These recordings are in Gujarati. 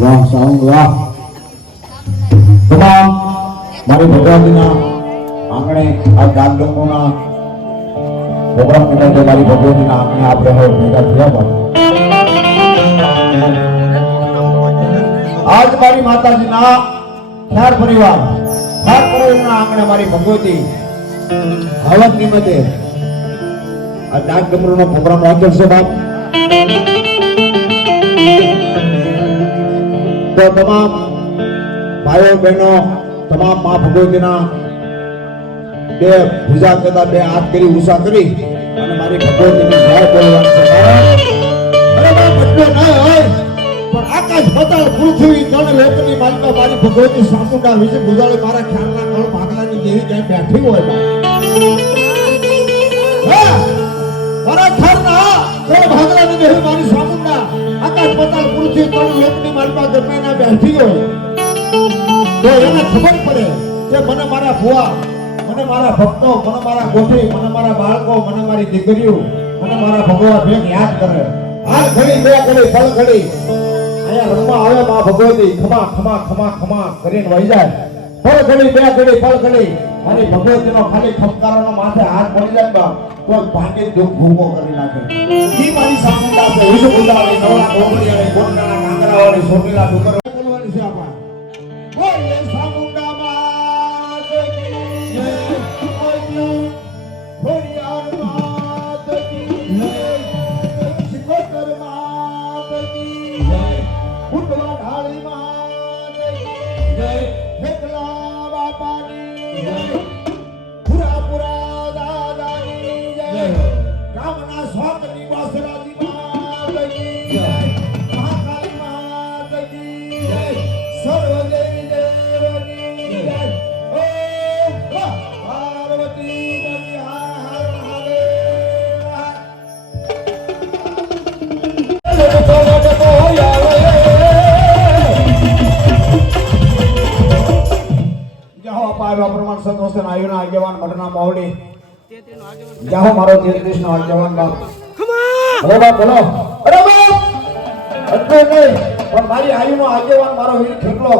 વાહ સાઉન્ડ વાહ. તમામ મારી ભગવતીના આંગણે આ ગામડોના પ્રોગ્રામ નિમિત્તે મારી ભગવતીના આંગણે આપણે હવે ભેગા થયા બાદ આજ મારી માતાજીના ખ્યાર પરિવારના આંગણે મારી ભગવતી હવન નિમિત્તે આ ડાક ડમરૂનો પ્રોગ્રામ રાખેલ છે બાપ. તો તમામ ભાઈઓ બહેનો તમામ માં ભગવતીના બે પૂજા કરતા બે હાથ કરી ઉષા કરી અને મારી ભગવતીની જય બોલવાનું છે. અરે બા બધું ના હોય પણ આકાશ પાતાળ પૃથ્વી ત્રણ લોકની માલિકા મારી ભગવતી સામુંડા વિશે ગુજારે મારા ખ્યાલના કળ ભાગલાની જેવી ક્યાંય બેઠી હોય બા. મારા ખ્યાલના કળ ભાગલાની જેવી મારી સામુંડા આકાશ પાતાળ પૃથ્વી ત્રણ લોકની માલિકા ગમે ના બેઠી હોય તો એને ખબર પડે કે મને મારા ભુવા, મને મારા ભક્તો, મને મારા ગોઠી, મને મારા બાળકો, મને મારી દીકરીઓ, મને મારા ભગવાન ભેગ યાદ કરે. આ ઘડી બે ઘડી ફળ ઘડી અહીંયા રમવા આવે માં ભગવતી ખમા ખમા ખમા ખમા કરીને વહી જાય. ફળ ઘડી બે ઘડી ફળ ઘડી મારી ભગવતીનો ખાલી ખમકારોનો માથે હાથ પડી જાય બા તો ભાંગી દુઃખ ભૂકો કરી નાખે. ઈ મારી સામુંડા છે. વિષ ગુંદાવાળી નવલા ગોગડી અને ગોંડલાના કાંગરાવાળી સોટીલા ડુંગર બોલવાની છે આપા. બોલે સામુંડા માત કી જય, ખોડિયાર માત કી જય, શિકોતર માત કી જય, ઉડવા ઢાળી માત કી જય, હેકલા બાપાની જય, પુરા પુરા દાદાની જય, કામના સ્વાતની વાસરાજી માત કી જય, મહાકાળી માત કી જય, સર્વદેવી દેવની જય. ઓ પાર્વતી દેવી હર જાહો પાયવા પ્રમાણ સંતોષન આયુના આગેવાન મઢના માવડી જાહો મારો 33 નો આગેવાન બાપ. અરે બાપ બોલો. અરે બાપ એટલે નહીં પણ મારી આયુનો આગેવાન મારો વીર ખેટલો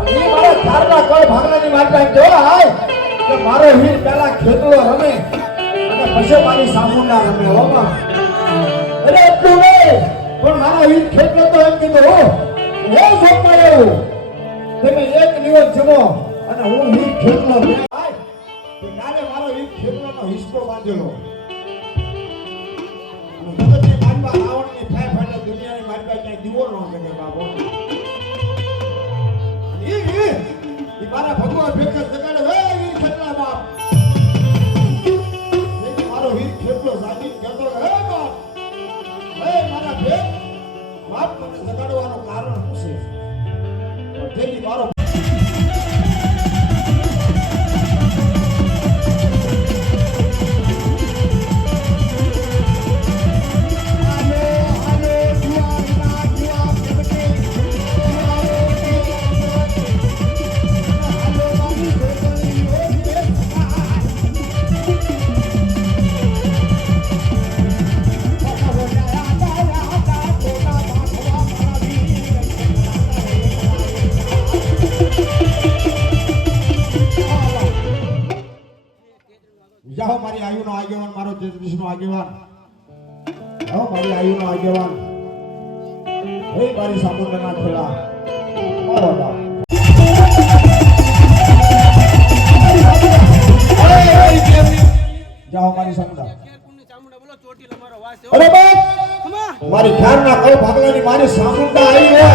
અને એ મારા ચારના કળ ભાગલાની માતા જો હાય કે મારો વીર પહેલા ખેટલો રમે અને પછી મારી સામુંડા રમે હો બા. અરે એટલું નહીં પણ મારા વીર ખેટલો તો એમ કીધું હો હે સોપમાં એવું તમે એક દિવસ જમો અને હું વીર ખેટલો હાય કે કાલે મારો વીર ખેટલોનો હિસ્સો બાંધેલો જગતની માનવા રાવણની ફાય ફાટે દુનિયાની માનવા ક્યાંય દીવો ન કરે બાબો. ઈ મારા ભગવાન ભેખ જગાડે હે વીર ખેટલા બાપ. એ મારો વીર ખેટલો સાજી કહેતો હે બાપ હે મારા ભેખ બાપ મને જગાડવાનું કારણ પૂછે તેથી મારો જાહો મારી આયુનો આગેવાન મારો 33 નો આગેવાન જાહો મારી આયુનો આગેવાન હે મારી સામુંડાના ખેલા મારો બાપ. જાહો મારી સામુંડા. અરે બાપ મારી ખ્યારના કળ ભાગલાની મારી સામુંડા આવી હોય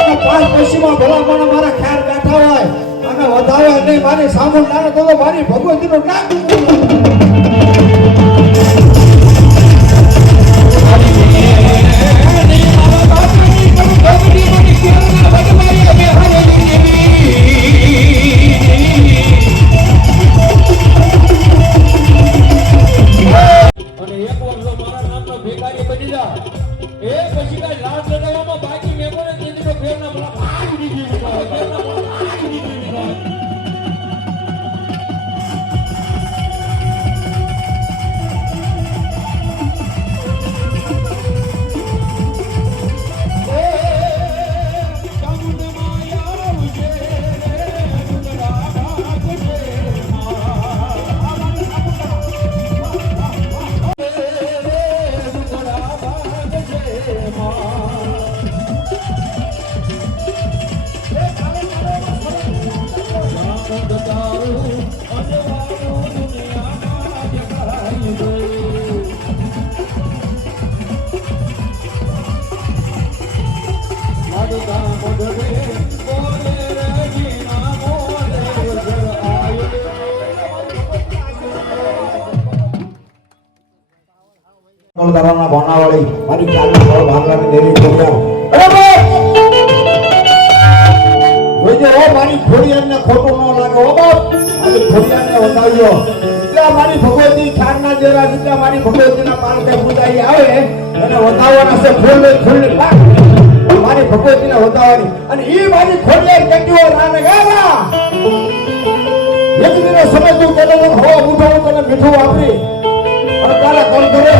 અને પાંચ પશ્ચિમમાં ભલામણ મારા ખ્યાર બેઠા હોય અને વધાવે નહીં મારી સામુંડાને તો મારી ભગવતીનું નામ કરવાના ભણાવાળી મારી કાલના ફળ ભાગલાની દેવી ખોડિયાર અરે બાપ ઓય ઓ મારી ખોડિયારને ખોટું ન લાગે ઓ બાપ મારી ખોડિયારને વધાવ્યો એટલા મારી ભગવતી ખારના જેરા જેટલા મારી ભગવતીના પાલકે પૂજાઈ આવે એને વધાવવાના છે ખોલને મારી ભગવતીને વધાવવાની અને ઈ મારી ખોડિયાર કેટલીઓ રાને ગાવા એક દિને સમય તું કેતો હો ઉઠો તને મીઠું વાપરી અને તારા કોણ કરે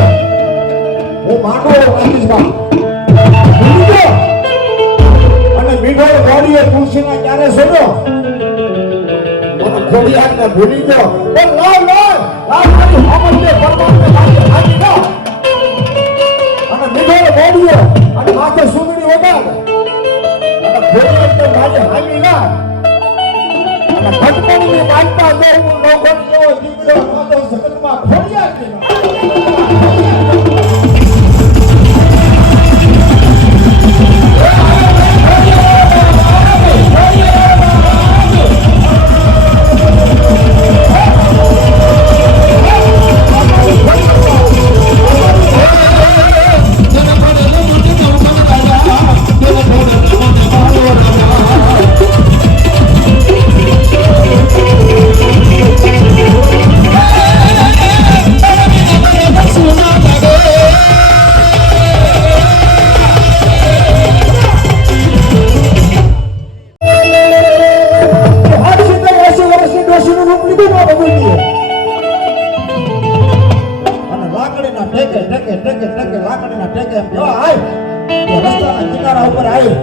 હું માંડો રાજીશમાં અને મીઠો ગોળીએ તુલસીના ક્યારે સોડો અને ખોડિયારને ભૂલી ગયો પણ લાવ મારી હામતે પરમાત્મા મારી હાજી ના અને મીઠો ગોળીએ અને માથે સુંદરી વગાડ અને ખોડિયારને મારી હાજી ના અને ભટકણની વાંચતા તો હું નોકર જેવો દીકરો નહોતો જગતમાં ખોડિયાર કેનો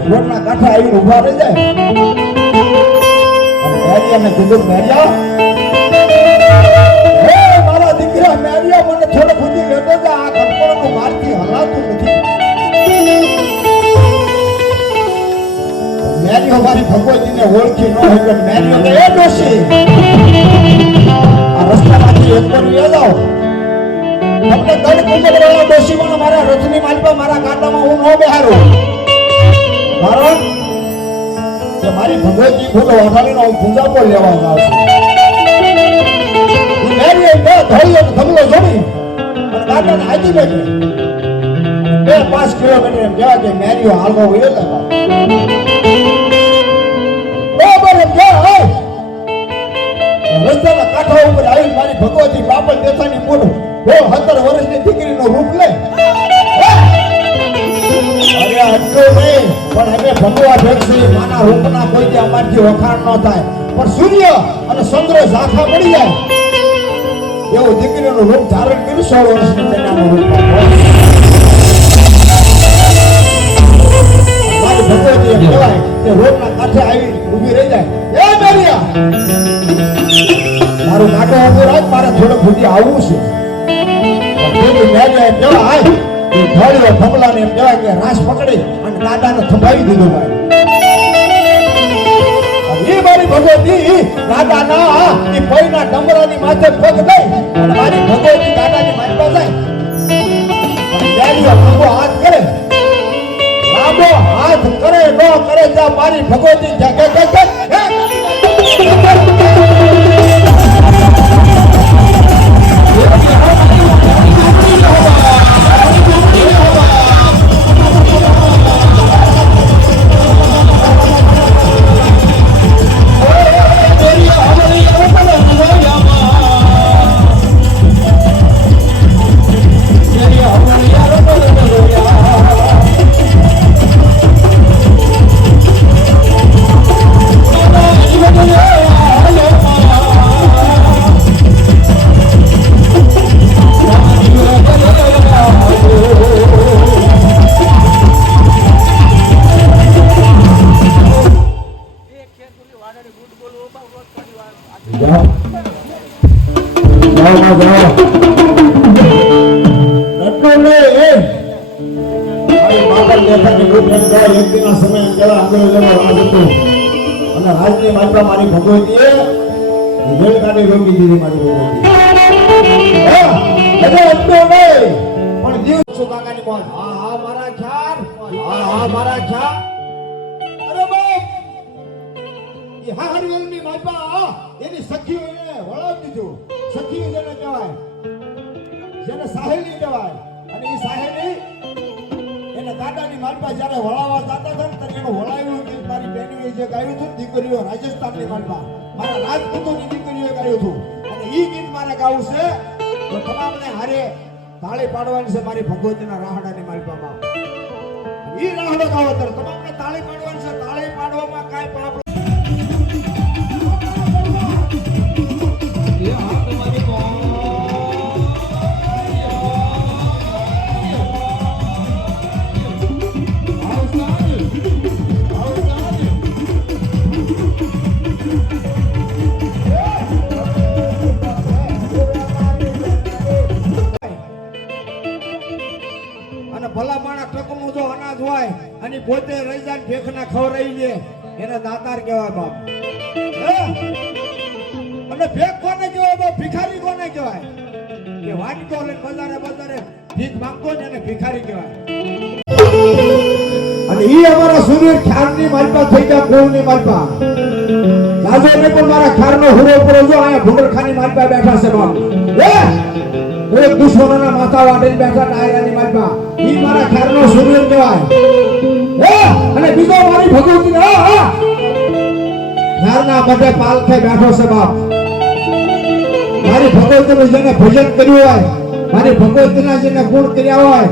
રોડના કાંઠે આવીને ઉભા રહી જાય અને મેરિયાને કીધું મેરિયા હે મારા દીકરા મેરિયા મને થોડો ખુદી લેતો કે આ કટકોળનું મારથી હલાતું નથી મેરિયો મારી ભગવતીને ઓળખી ન હોય પણ મેરિયો કે એ ડોશી આ રસ્તામાંથી એક પર લઈ જાઓ તમને કઈ કુંજળવાળા ડોશી મને મારા રથની માલપા મારા કાંટામાં હું ન બેહારું કારણ કે મારી ભગવતી ફૂલો વાટાડીને હું પૂજા પર લેવા જાઉં છું મેરી બે ધોળીઓ ધમલો જોડી અને કાકાને હાજી બેઠી 2-5 કિલોમીટર એમ કહેવાય કે મેરીઓ હાલવો હોય બરાબર એમ કહેવાય રસ્તાના કાંઠા ઉપર આવી મારી ભગવતી બાપલ દેસાની મોઢું 17 વર્ષની દીકરીનું રૂપ લે અરે અટકો નહીં પણ હવે ભગવા ભેગસી માના રૂપના કોઈ જે અમારથી વખાણ ન થાય પણ સૂર્ય અને ચંદ્ર ઝાંખા પડી જાય એવું દીકરીનું રૂપ ધારણ કર્યું 16 વર્ષની કન્યાનું રૂપ મારી ભગવતી એમ કહેવાય કે રોડના કાંઠે આવી ઊભી રહી જાય એ મેરિયા મારું કાંટો ઊભો રાખ મારે થોડું ફૂટી આવવું છે મેરિયા એમ કહેવાય ધોળીઓ ભમલાને એમ કહેવાય કે રાસ પકડી અને દાદાને થંભાવી દીધો ભાઈ એ મારી ભગવતી દાદાના એ પૈના ડમરાની માથે પગ દઈ અને મારી ભગવતી દાદાની માથે જાય મેરિયો લાંબો હાથ કરે ન કરે ત્યાં મારી ભગવતી જગે મારી ભગવતીએ રેલગાડી રોકી દીધી મારી ભગવતી પણ જીવ છું કાકાની બોલ હા મારા ખ્યાલ મારા ખ્યાલ અરે બાપ એ હાહરવેલની માપા એની સખીઓને વળાવી દીધું સખીઓ જેને કહેવાય જેને સાહેલી કહેવાય અને એ એની સાહેબી એને દાદાની માલપા જ્યારે વળાવા જતા હતા ને ત્યારે એનું વળાવ્યું ગીત મારી બેનીએ જે ગાયું હતું ને, દીકરીઓ રાજસ્થાનની માલપા મારા રાજપૂતોની દીકરીઓએ ગાયું હતું અને ઈ ગીત મારે ગાવું છે તો તમામને હારે તાળી પાડવાની છે મારી ભગવતીના રાહડાની માલપામાં. ઈ રાહડો ગાવો ત્યારે તમામને તાળી પાડવાની છે. તાળી પાડવામાં કાંઈ પણ આપણે ભલા માણસ ટકનું જો અનાજ હોય અને પોતે રહી જાય ભેખના ખવરાઈ લે એને દાતાર કહેવાય બાપ. અને ભેખ કોને કહેવાય બાપ? ભિખારી કોને કહેવાય? કે વાટકો લઈને બજારે બજારે ભીખ માંગતો ને એને ભિખારી કહેવાય. અને ઈ અમારા સૂર્ય ખ્યારની માલપા થઈ ગયા, કુળની માલપા જાજો ને પણ મારા ખ્યારનો હુરો પડો જો અહીંયા ભૂંગળખાની માલપા બેઠા છે બાપ. એક દુશ્મનોના માથા વાટીને બેઠા ડાયરાની માલપા ઈ મારા ખ્યારનો સૂર્ય કહેવાય. અને બીજો મારી ભગવતી ખ્યારના મઢે પાલખે બેઠો છે બાપ. મારી ભગવતીનું જેને ભજન કર્યું હોય, મારી ભગવતીના જેને ગુણ કર્યા હોય,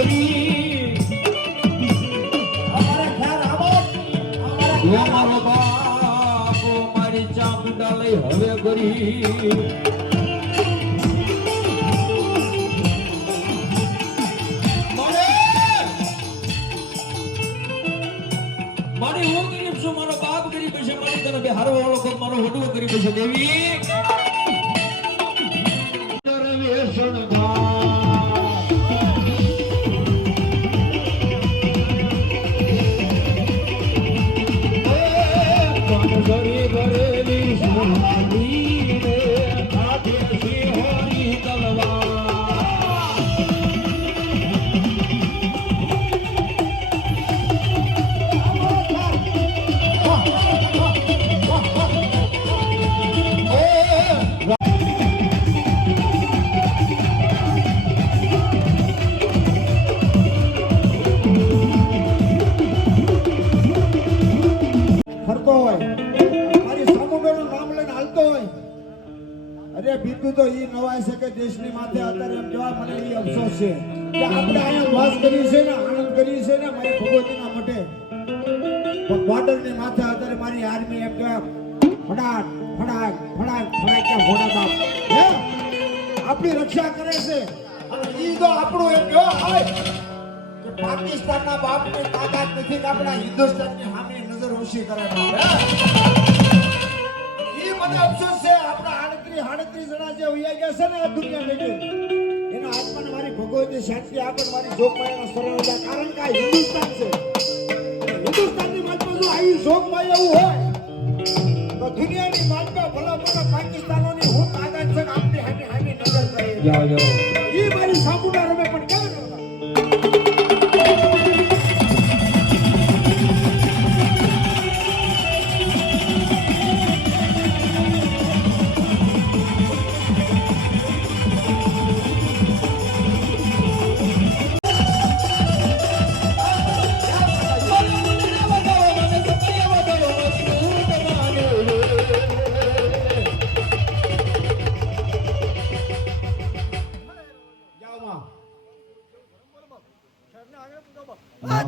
કરી અમારા ખ્યાલ આવો અમારા હે ખ્યાલ મારો બાપો મારી ચામુંડા લઈ હવે કરી મારી હું ગરીબ છું મારો બાપ ગરીબ છે મારી તને બે હારો વાળો કોક મારો વડવો ગરીબ છે દેવી વેસણ ઘરે ઘરેલી સોનાની રે હાથે સિંહોની તલવાર ફરતો હોય મારી સામુંડાનું નામ લઈને હાલતો હોય અરે બીજું તો ઈ નવાય છે કે દેશની માથે અત્યારે એમ કહેવા મને ઈ અફસોસ છે કે આપણે અહીંયા વાસ કરી છે ને આનંદ કરી છે ને મારી ભગવતીના મઠે પણ બોર્ડરની માથે અત્યારે મારી આર્મી એમ કહેવા ફડાક ફડાક ફડાક ફડાક કે ભોળા બાપ હે આપણી રક્ષા કરે છે અને ઈ તો આપણું એમ કહેવા હોય કે પાકિસ્તાનના બાપની તાકાત નથી કે આપણા હિન્દુસ્તાનની સામે નજર ઓછી કરે ઈ મને અફસોસ છે આપણા 38 જણા જે વયા ગયા છે ને આ દુનિયા લઈને એના આત્માને મારી ભગવતી શાંતિ આપે મારી જોગમાયાનો સરળતા કારણ કે આ હિન્દુસ્તાન છે હિન્દુસ્તાનની માલમાં જો આ જોગમાયા એવું હોય તો દુનિયાની માલમાં ભલા ભલા પાકિસ્તાનોની હું તાકાત છે કે આપણી સામે નજર કરે જાઓ જાઓ ઈ મારી સામુંડા રમે પણ કેમ નતા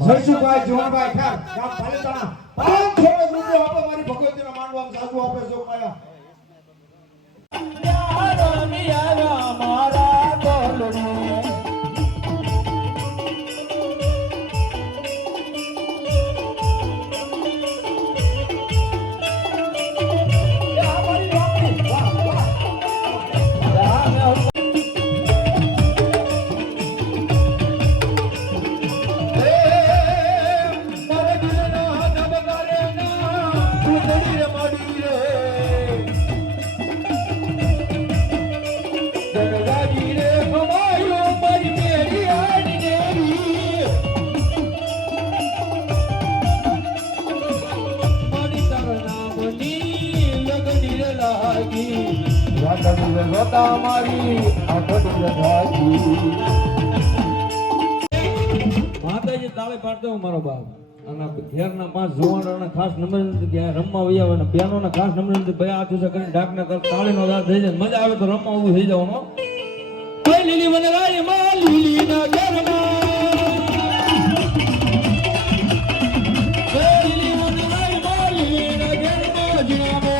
જયસુભાઈ જોવાભાઈ ઠાર ગામ પાલિતાણા 500 રૂપિયા આપો મારી ભગવતીના માંડવામાં સાસુ આપે જોગમાયા મારા ગોલડો માતાજી તાળી પાડતો મારો બાપ અને ઘેરના 5 જુવાનોના ખાસ નંબર રમવા વયા હોય ને પિયાનોના ખાસ નંબર ભાઈ આ તુસા કરીને ઢાકના કર તાળીનો દાદ થઈ જાય મજા આવે તો રમવા ઊભું થઈ જવાનું ભાઈ લીલી મને રાય માં લીલી ના ઘરમાં લીલી મને રાય માં લીલી ના ઘરમાં જીનામો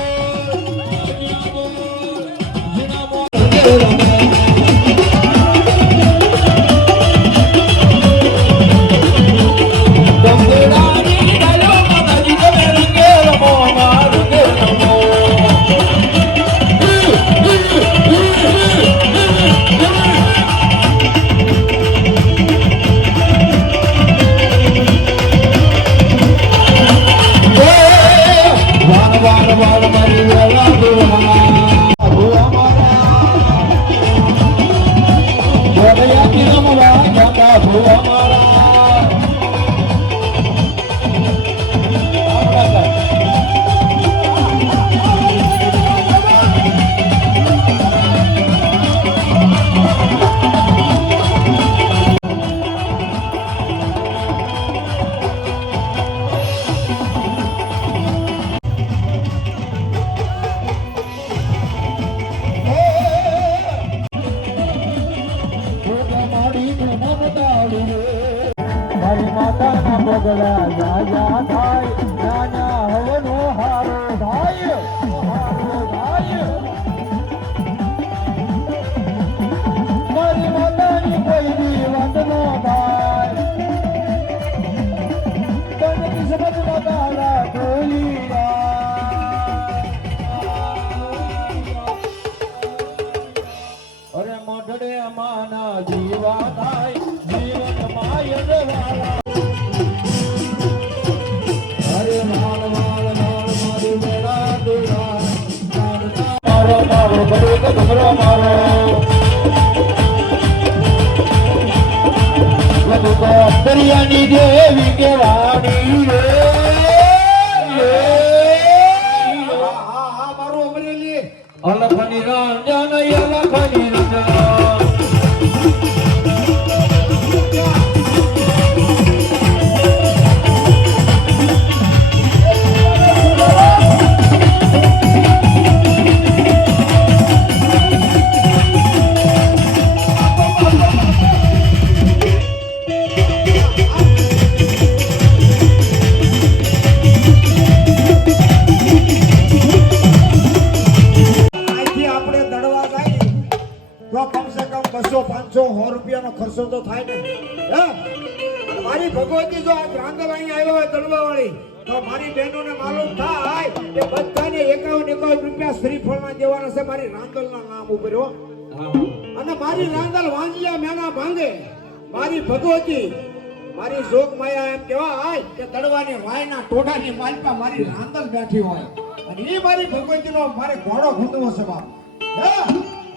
માતાના પગલા જા જા થાય નાના હવનો હારો થાય મારી માતાની કોઈ દી વાત નો થાય તને કિસ્મત માં તારા ખોલી અરે મોઢડે માના જીવા થાય જીવન માયન વાળા અરે માલ માલ માલ મારી મેળા દુરા મારો મારો બડે ઘમરો મારો બધું તો દરિયાની દેવી કેવાણી રે મારું અમરેલી અલખની રંજન અલખની રંજન અહીંથી આપણે દડવા જાય તો કમસે કમ 200-500 રૂપિયાનો ખર્ચો તો થાય ને હે અને મારી ભગવતી જો આ રાંદલ અહીં આવ્યો હોય દડવા વાળી તો મારી બહેનોને માલુમ થાય કે બધાને 51 રૂપિયા શ્રીફળના દેવાના છે મારી રાંદલના નામ ઉપર હો અને મારી રાંદલ વાંજિયા મેના ભાંગે મારી ભગવતી મારી જોગ માયા એમ કહેવાય કે દડવાની વાયના ટોડાની માલપા મારી રાંદલ બેઠી હોય અને એ મારી ભગવતીનો મારે ઘોડો ખૂંદવો છે બાપ હે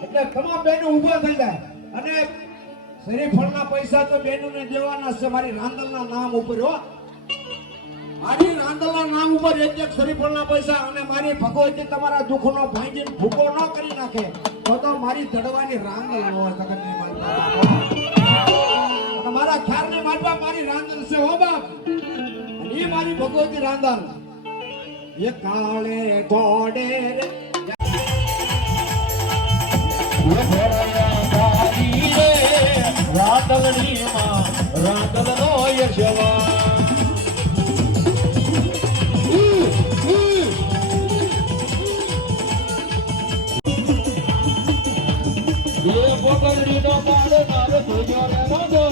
એટલે તમામ બહેનો ઊભા થઈ જાય અને શ્રીફળના પૈસા તો બહેનોને દેવાના છે મારી રાંદલના નામ ઉપર હો મારી રાંદલના નામ ઉપર એક શ્રીફળના પૈસા અને મારી ભગવતી તમારા દુઃખનો ભાંગીને ભૂકો ન કરી નાખે તો મારી દડવાની રાંદલ ન હોય જગતની માલપા અને મારા ખ્યાલની માલપા મારી રાંદલ છે હો બાપ અને એ મારી ભગવતી રાંદલ એ કાળે ઘોડે રે રાંદલની માં રાંદલનો યશવા એ પકડીનો પાડે મારે જોજો રે જોજો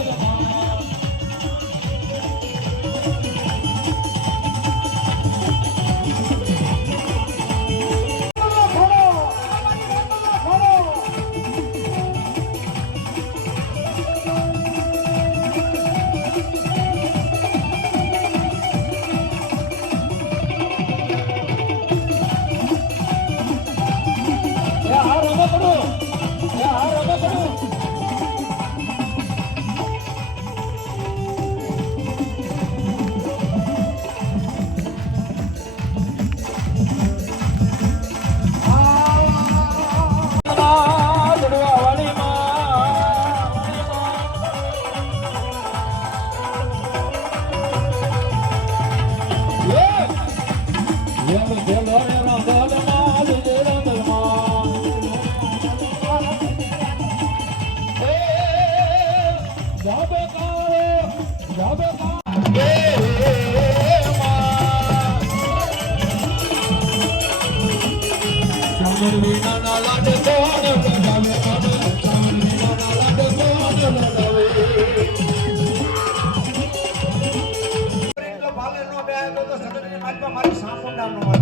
મારી સાપુંડાનો હોય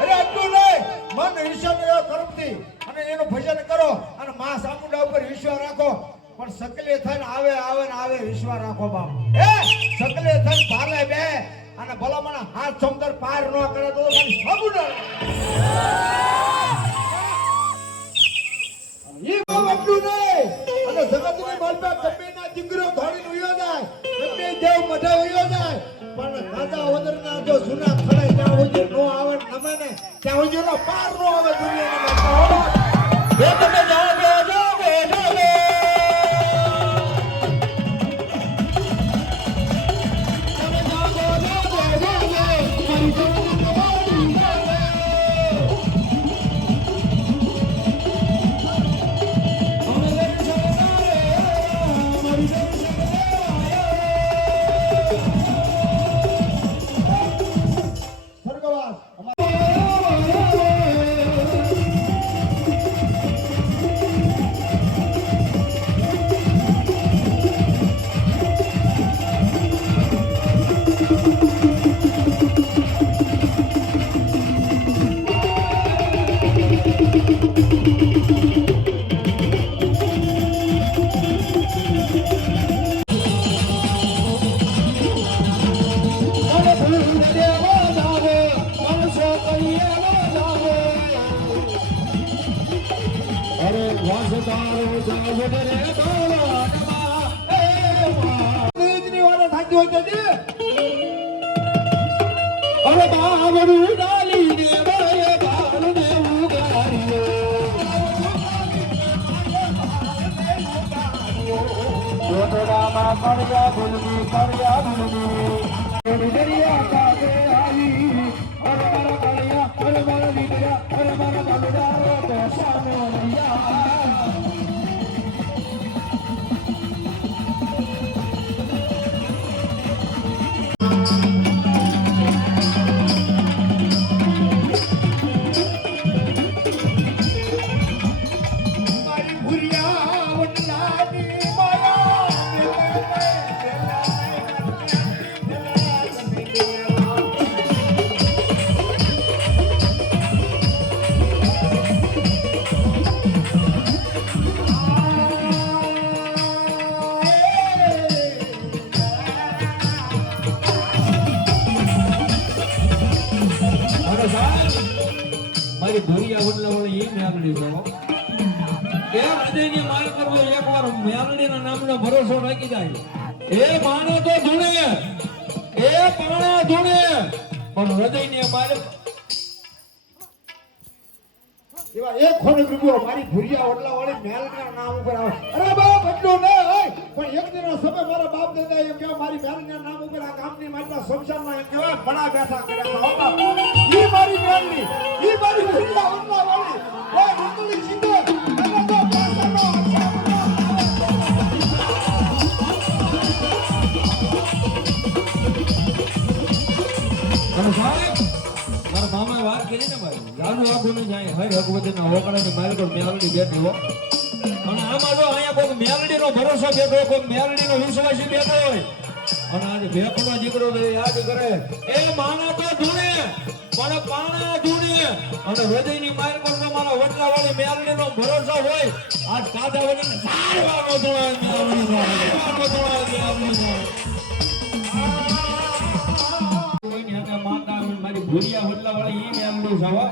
અરે આટલું નહીં મન ઈશ્વર તરફથી અને એનું ભજન કરો અને માં સાપુંડા ઉપર વિશ્વાસ રાખો પણ સકલે થઈને આવે વિશ્વાસ રાખો બાપ હે સકલે થઈને ભાલે બે અને ભલામણ હાથ સમદર પાર ન કરે તો મારી સાપુંડા એ બાપ આટલું નહીં અને જગતની માલપા કપીના દીકરો ધોડીને ઉયો જાય કપી દેવ મઢે ઉયો જાય પણ દાદા વદરના જો જૂના ખડે ત્યાં સુધી નો આવે નમે ને ત્યાં સુધી નો પાર નો આવે દુનિયાના એ તમે જાઓ અરે વાસદારો જાવડ રે બાળકમાં એ નીચની વાળા થાકી હોય તો જી. અરે બાવડું ડાલી ને બાય બાળ ને ઉગાડ્યો જોતરામાં કર્યા ભૂલની દરિયા કાગે આવી અરે મારા કાળિયા અરે મારા દીકરા અરે મારા બાલુડા તો સામે રહ્યા મારી ભૂરિયા વડલાની માયા અરે સાહેબ મારી ભૂરિયા વડલા વાળી એ મેળડી છો એ હૃદયની માલ કરવો એકવાર મેળડીના નામનો ભરોસો રાખી જાય એ માનો તો ધૂણે એ પાણા ધૂણે પણ હૃદયની માલ એવા એક ખોને રૂપિયો મારી ભૂરિયા વડલા વાળી મેલના નામ ઉપર આવે. અરે બાપ એટલું ન હોય પણ એક દિનનો સમય મારા બાપ દાદા એમ કહેવા મારી મેલના નામ ઉપર આ ગામની માતા શમશાનમાં એમ કહેવાય બડા બેઠા કર્યા હો બાપ. ઈ મારી મેલની ઈ મારી ભૂરિયા વડલા વાળી એ મંગળી સિંધુ અને તો પાસાનો અને સાહેબ મારા મામાએ વાત કરી ને ભાઈ લાલુ આખું નહીં જાય હર હકવતીના હોકડાની મારી પર મેલડી બેઠી હો અને આમાં જો અહીંયા કોઈ મેલડીનો ભરોસો બેઠો હોય કોઈ મેલડીનો વિશ્વાસી બેઠો હોય અને આજે ભેખનો દીકરો તો યાદ કરે એ માના તો ધૂણે પણ પાણા ધૂણે અને હૃદયની માર પર તો મારા વડલા વાળી મેલડીનો ભરોસો હોય આજ કાદા વગર સારવાનો ધોળાય મેલડીનો કોઈની હાથે માતા મારી ભૂરિયા વડલા વાળી ઈ મેલડી સાવા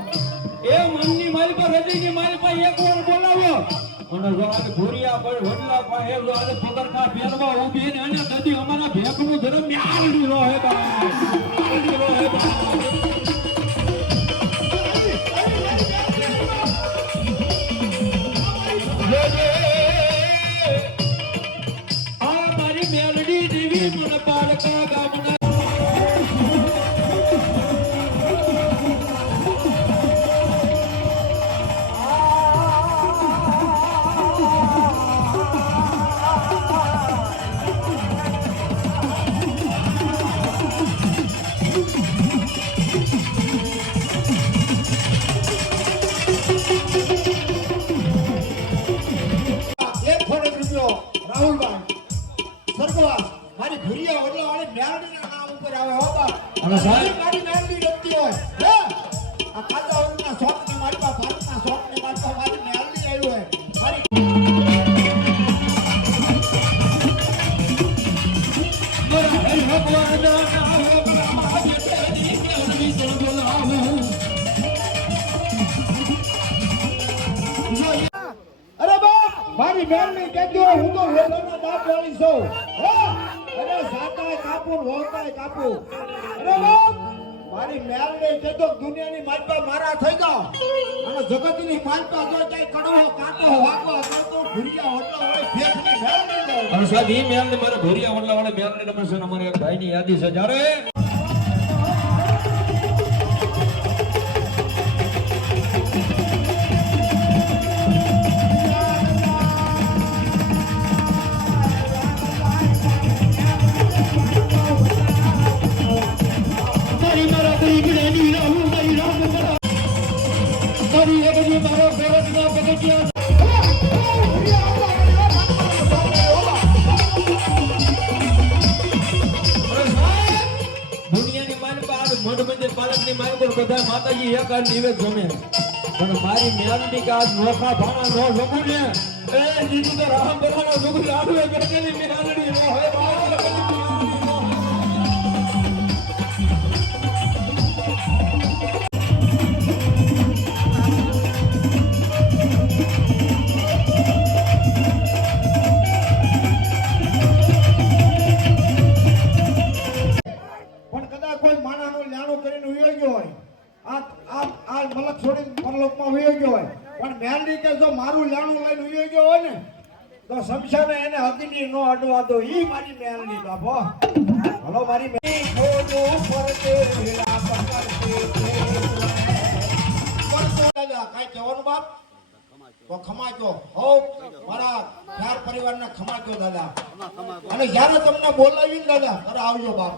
એ મનની મારી પર હૃદયની મારી પર એકવાર બોલાવ્યો અને જો આજે ભૂરિયા પર વડલા પાસે જો આજે પગરખા ફેરવા ઊભી ને અને કદી અમારા ભેખનું ધર્મ મેલડી નો હે બા મેલડી નો હે બા આ મારી મેલડી દેવી મને પાડકા ગામના એક ખોને રૂપિયો રાહુલભાઈ સરગવા મારી ભૂરિયા વડલા વાળી મેલડીના નામ ઉપર આવે હો બાપ. અને સાહેબ મારી મેલડી રમતી હોય હે આ ખાતા વડના શોખની મારી પાસે ભારતના શોખની મારી પાસે મારી મેલડી આવી હોય મારી અરે બાપ મારી મેલડી કહેતી હોય હું તો વેલોના બાપ વાળી છું હે અરે સાતાય કાપુ વોતાય કાપુ અરે બાપ મારી મેલડી કહેતો દુનિયાની માલપા મારા થઈ જાઓ અને જગતની માલપા જો કઈ કડવો કાટો વાગો તો ભૂરિયા હોટલા વાળી ભેખની મેલડી લો અને સાહેબ ઈ મેલડી મારા ભૂરિયા વડલા વાળી મેલડી રમે છે અમારે એક ભાઈની યાદી છે જ્યારે દુનિયાની માલપા આ મઢ મંદિર પાલકની માલ પર બધા માતાજી એક આ નિવેદ જમે પણ મારી મેલડી કે આજ નોખા ભાણા નો જમું ને એ જીજુ તો રામ બધાનો જુગુ લાડવે બેઠેલી મેલડી નો હોય ગાણું લઈને ઉયો ગયો હોય ને તો શમશાને એને અગ્નિ નો અડવા દો ઈ મારી મેલની બાપો હલો મારી દાદા કાંઈ કહેવાનું બાપ તો ખમાજો હો મારા ચાર પરિવારને ખમાજો દાદા અને જ્યારે તમને બોલાવીને દાદા ત્યારે આવજો બાપ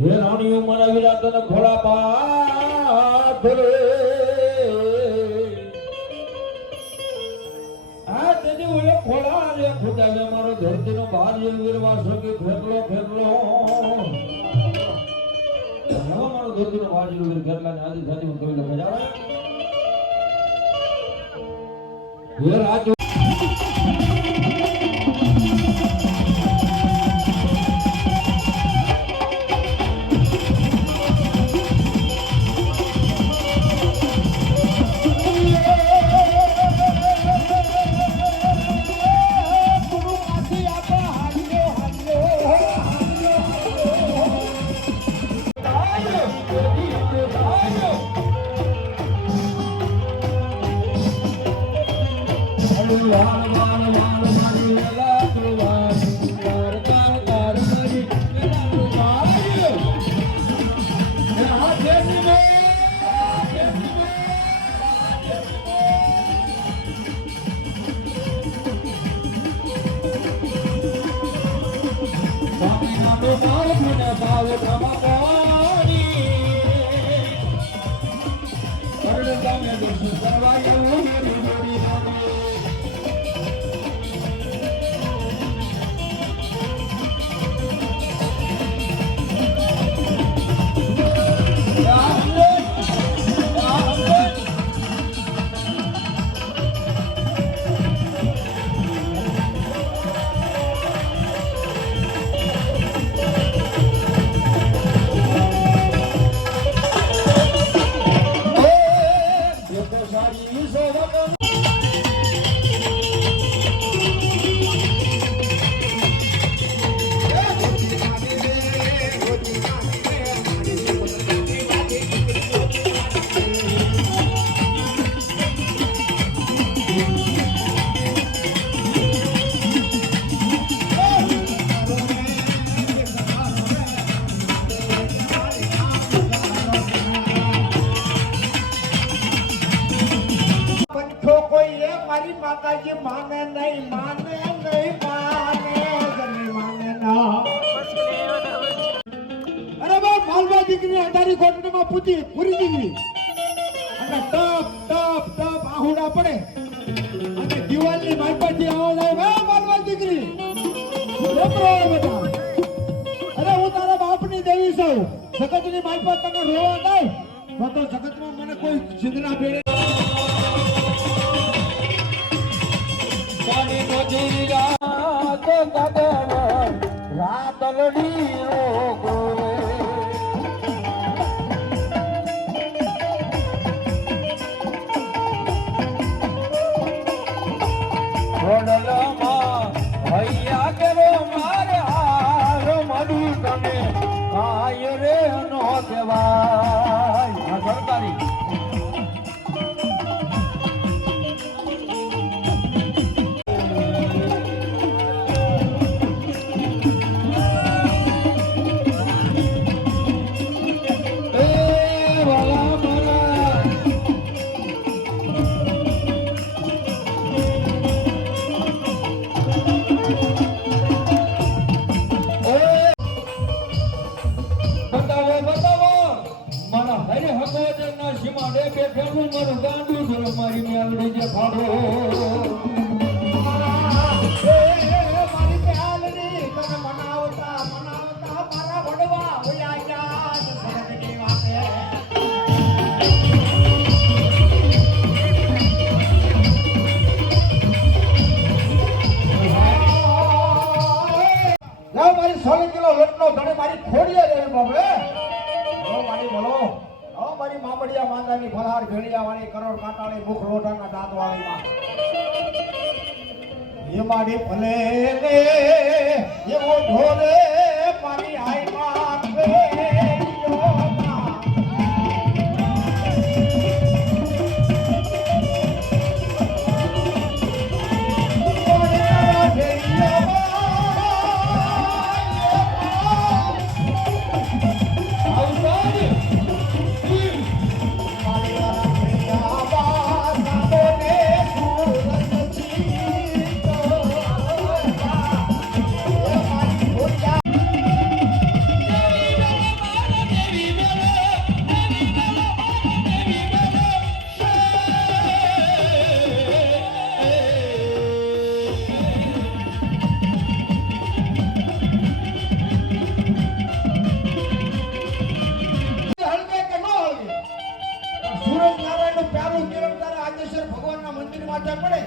હે રાણીઓ મારા વિરાટને ખોળા પાથ રે આ તેની ઓલે ખોળા રે ખોટા રે મારો ધરતીનો બહાર જે વીરવા સકે ફેરલો મારો ધરતીનો બહાર જે વીર ફેરલા ને આદિ સાથી કવિ લખાય આવે હે રાજ માતાજી માને નહીં માને ના અરે બાપ માલવા દીકરી 18 કોટડીમાં પૂરી દીકરી અને ટપ આહુડા પડે અને દિવાલની માલપાથી આવો જાય માલવા દીકરી લેપરો બધા અરે હું તારા બાપની દેવી છું જગતની માલપા તને રોવા જાય તો જગતમાં મને કોઈ સિંધના ભેળે મારી 16 કિલો લોટનો ધણી મારી ખોડીએ રે બાબે ઓ મારી બોલો ઓ મારી મામડિયા માંદાની ફલહાર ભેળિયા વાળી કરોડ કાટાળી મુખ લોટાના દાંત વાળી માં એ મારી ભલે ને એવો ઢોરે મારી આઈ માં ભેળિયો માં પડે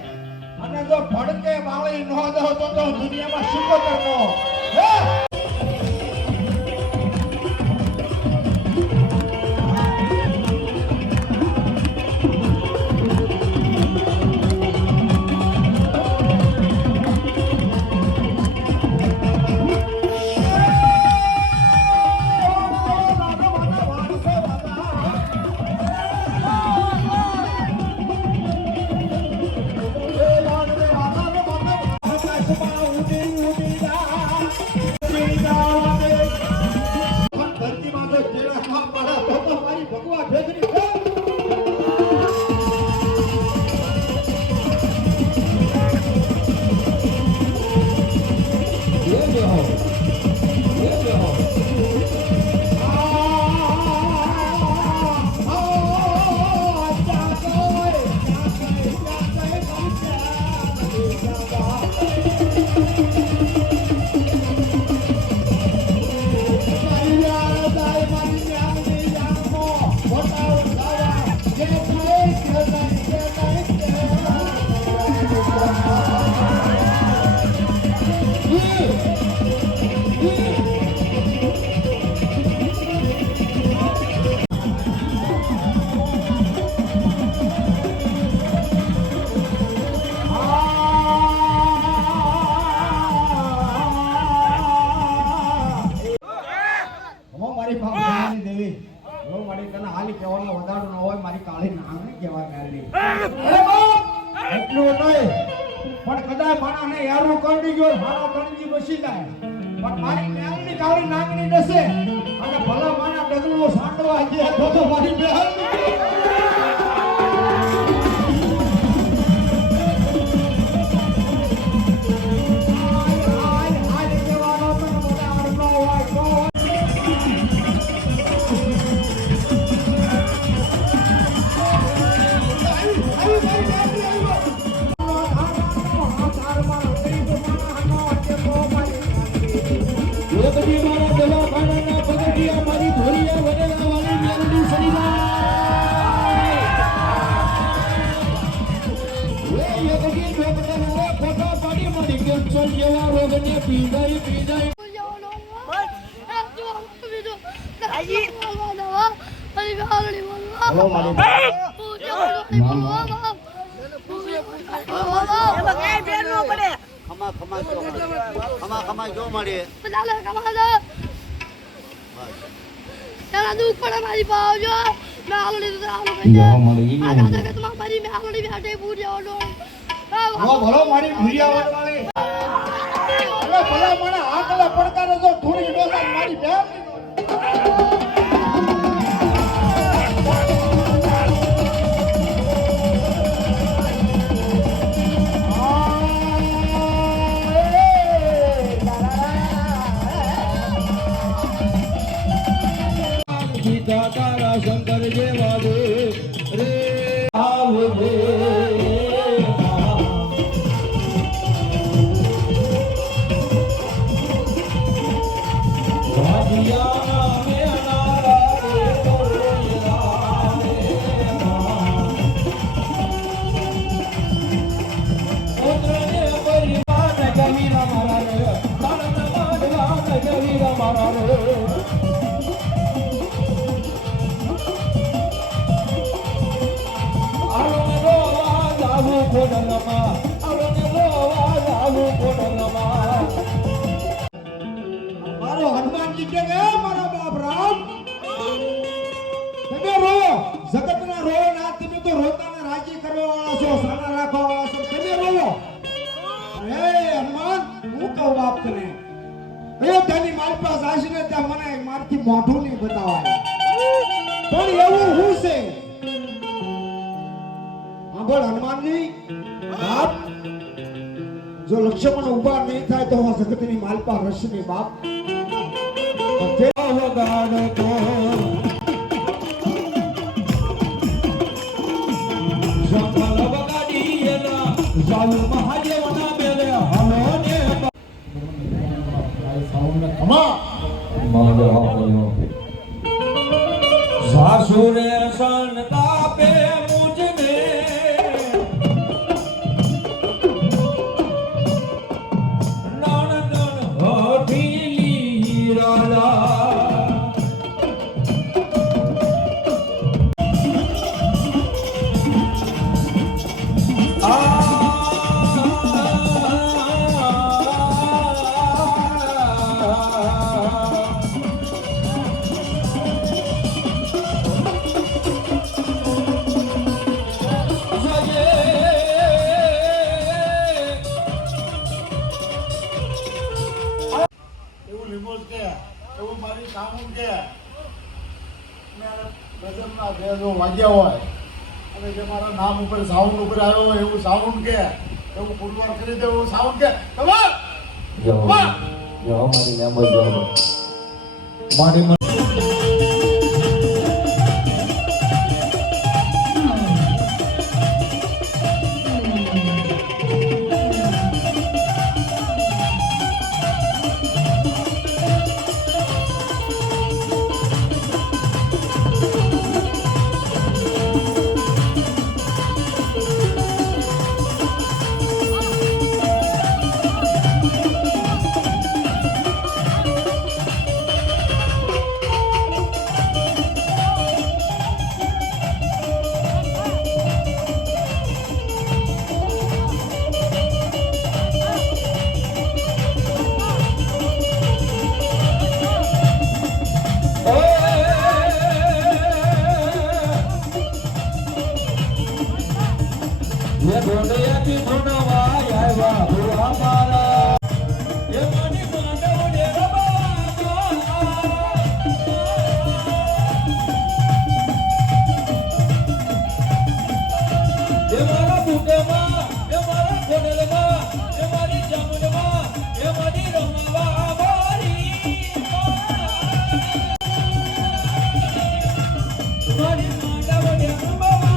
અને જો ભડકે બાળી નો દો તો દુનિયામાં શું કરનો હે મારી ભાવની દેવી જો મારી તને હાલી કહેવાનો વધારો ન હોય મારી કાળી નાગણી કહેવા કારણી એટલું નહીં પણ કદાચ માણાને યારું કરડી ગયો મારો કરડી બસી જાય પણ મારી નાગણી કાળી નાગણી નસે અને ભલા માણા ડગલો સાંડવા જે તો મારી બહેન Hello, Mali. ખમા જો મળે દુઃખ પડે મારી પાવ જો મેં આલો લીધું આલો ખાઈ જાય આ દાદા કે તમારી મારી મેં આલો લીધી આટે પૂર્યો ભલો મારી ભૂરિયા વાળી અરે ભલા મને આકલા પડકારે જો થોડી ડોસા મારી બેન તારા શંકર જેવા દે રે આવજે મારા રે આલો રોવા જાવું કોડલમાં આલો રોવા જાવું કોડલમાં મારો હનુમાનજી કે મારા બાપ રામ તમે રો જગતના રો ના તમે તો રોતાને રાજી કરવા વાળા છો સાના રાખવા વાળા છો તમે રો હે હનુમાન હું કહું બાપ તને અયોધ્યાની મારી પાસે આવીને ત્યાં મને મારથી મોઢું નહીં બતાવાય પણ એવું હું છે બોલ હનુમાનજી બાપ જો લક્ષ્મણ ઉભા નહીં થાય તો આ જગતની માલપા રસ નહીં બાપ વગાડ તો સંભલ વગાડી એના જાલુ મહાદેવના મેલે હલો ને સાસુરે સંતાપે મુજને નણદણ હઠીલી રાલા એવું લીંબોસ કે એવું મારી સામું કે ગજબના ભેદો વાગ્યા હોય અને જે મારા નામ ઉપર સાઉન્ડ ઉપર આવ્યો હોય એવું સાઉન્ડ કે એવું પુરવાર કરી દે એવું સાઉન્ડ કે ખબર મારી નામ જ મારી ये ढोंढिया की ढूंढवा आया हुआ हमारा ये मनी मांडव डेरा बाबा ये मारा बुगमा ये मारा कोडलमा ये मारी जामुनमा ये मनी रमावा मारी मारी मांडव डेरा बाबा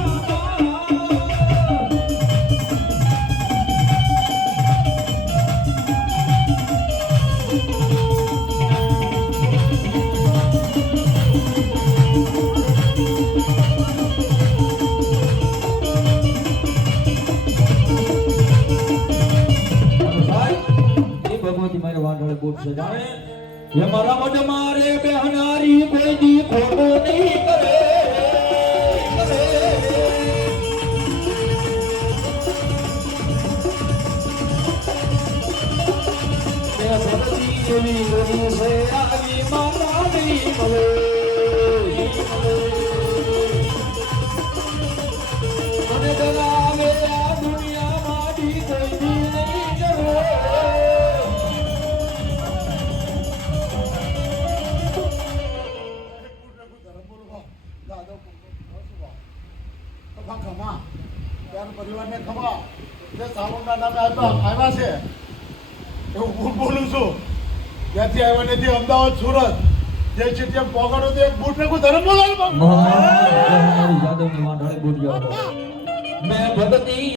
ભગવતી મારે વાંઢળે બૂટ સજાવે ये मारा मड मारे बेहनारी कोई दी खोटो नहीं करे ये भगती देवी गली से आगी माता नहीं मले मने डरावे आ दुनिया माटी कोई दी नहीं करे પરિવારને ખબર જે સાવંગના નામે આવ્યા છે એવું હું બોલું છું ત્યાંથી આવ્યા નથી અમદાવાદ સુરત જે છે ત્યાં પોગાડો તો એક બૂટ નાખું ધર્મ બોલાવે યાદવની વાંઢળે બૂટ જાવ મેં ભગતી